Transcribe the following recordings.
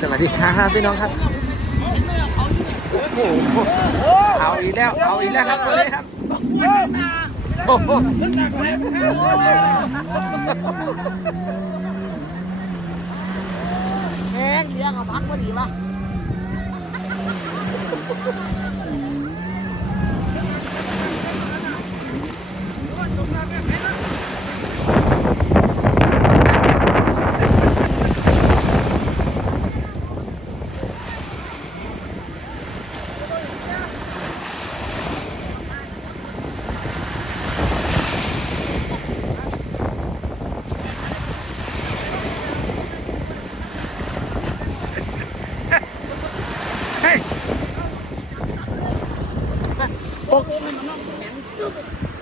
สวัสดีครับพี่น้องครับโอ้โหเอาอีกแล้วเอาอีกแล้วครับมาเลยครับโอ้โหแม่งเลี้ยงอะพักพอดีวะ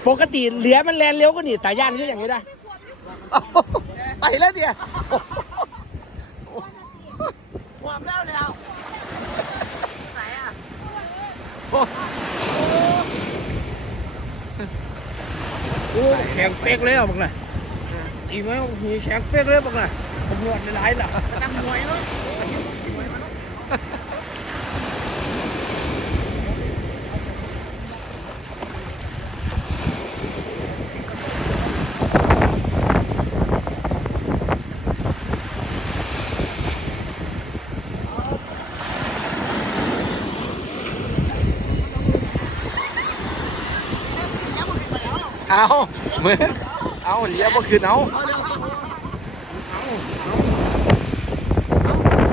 ปกติเหลือมันแลนเร็วก็นี่แต่ย่านคืออย่างนี้ได้เอาไปแล้วเนี่ยความแล้วแล้วไหนอะโอ้โอ้แข็งเป๊กเลยอะบักน่ะอีกไหมมีแข็งเป๊กเลยบักน่ะผมนวดหลายๆล่ะนักมวยเนาะ เอามือเอาเลียบ่คืนเอา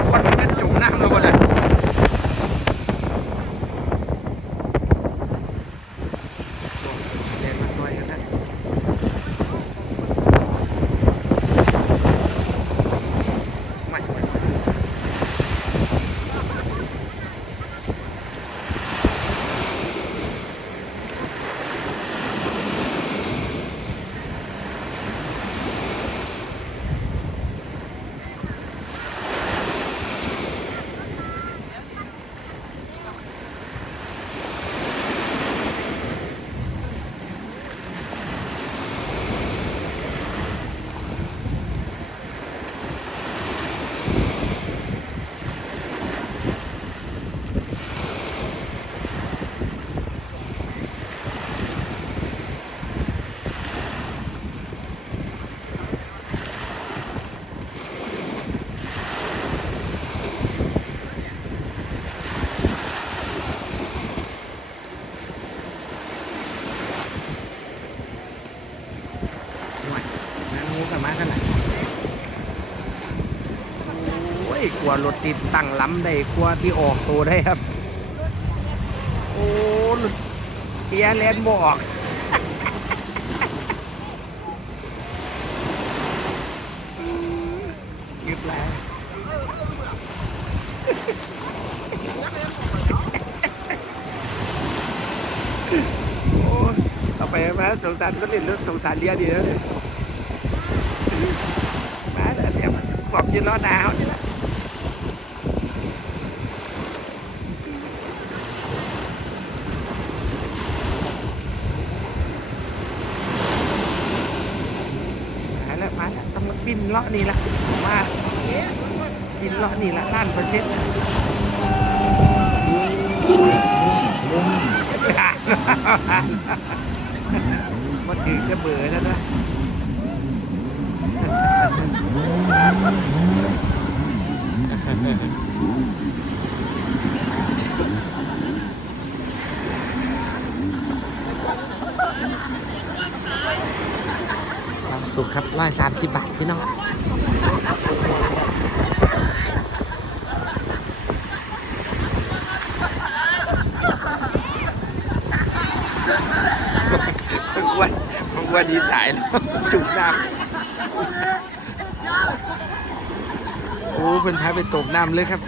คนมันจุ่มน้ำเล้วบ่เลยเดินมาช่วยกันนะไม่ ห่วยนั่นงูกันมากันไหนโอ้ ยกลัวรถติดตั้งล้ำได้กลัวที่ออกตัวได้ครับ โอ้รถเกียร์เลนบออกยึดแล้วโอ้ต่อไปมาสงสารก็เล่นรถสงสารเลียดีแล้วเนี่ยมาแล้วเดี๋ยวบอกยืนรอหนาวนี่ละมาแล้วมาแล้วต้องมาบินเลาะนี่ละมากินเลาะนี่ละด้านประเทศมันถือกระเบือแล้วนะ ความสุขค รับร้อยสามสิบบาทพี่น้องมันอ้วนมันอ้วนดีตายแล้วจุกน้ำโอ้เพิ่นพาไปตกน้ำเลยครับ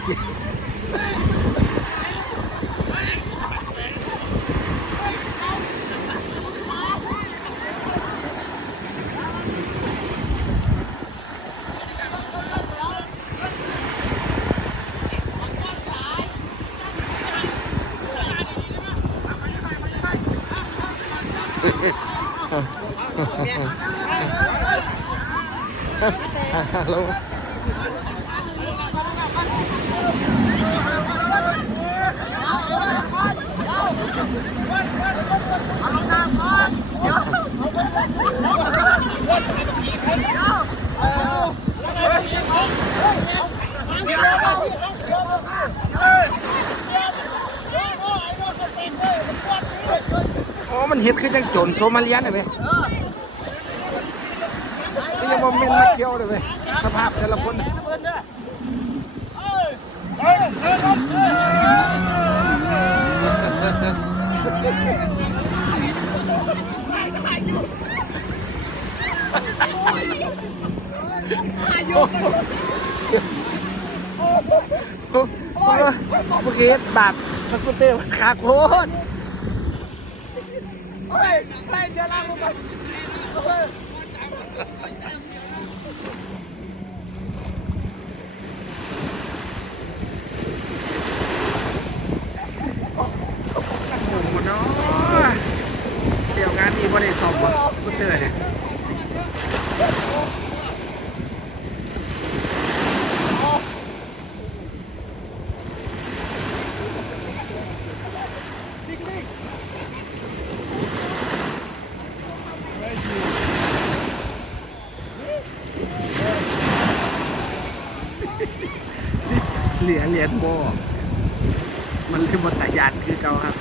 ฮัลโโอ้มันเห็ดคือจังโจนโซมาเลียนได้ไหม มาเที่ยวเลยเว้ยสภาพแต่ละคนโอ้โหเมื่อกี้บาดสกูตเตอร์มันขาโคตรเฮ้ยไปเดี๋ยวลากลงไปเฮ้ย โอ้โหเนาะเดี๋ยวงานนี้บ่ได้สอบบ่กูเตอร์เนี่ย เหลือเหรียญโบมันเลยบนตายานคือเก่าครับ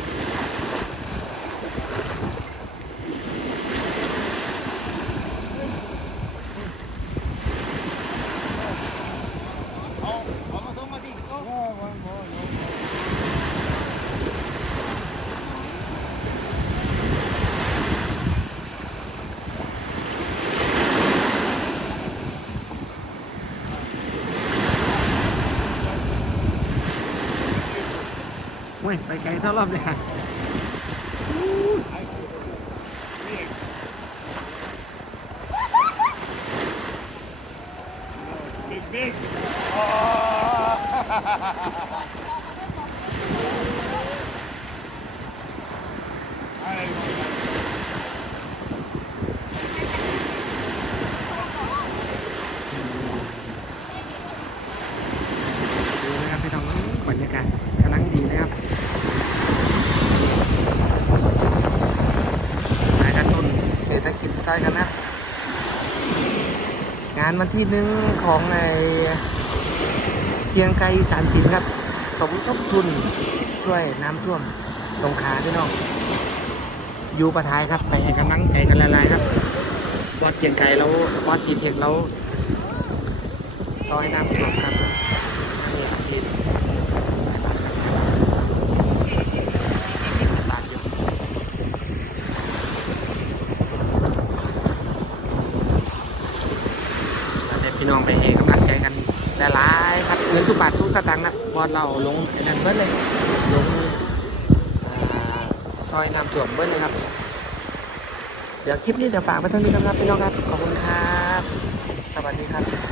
ว้ยไปไกลเท่ารอบเลยฮะดูนะครับพี่น้องบรรยากาศกำลังดีนะครับสายกระตุ้นเศรษฐกิจใช่กันนะ งานวันที่หนึ่งของไอเทียงไกรสารสินครับ สมทบทุนช่วยน้ำท่วมสงขาพี่น้องอยู่ประทายครับไปให้กำลังใจกันละลายๆครับวอดเทียงไกรแล้ววอดจีเทคแล้วซอยน้ำท่วมครับนี่อาทิตย์บาทอยู่ เราได้พี่น้องไปเองกำลังใจกันหลายๆครับ เงินทุกบาททุกสตางค์ครับอลเราลงนั่นเบิ้ลเลยลงซอยน้ำถ่วมเบิ้ลเลยครับ เดี๋ยวคลิปนี้เดี๋ยวฝากไว้เท่านี้ครับพี่น้องครับขอบคุณครับ สวัสดีครับ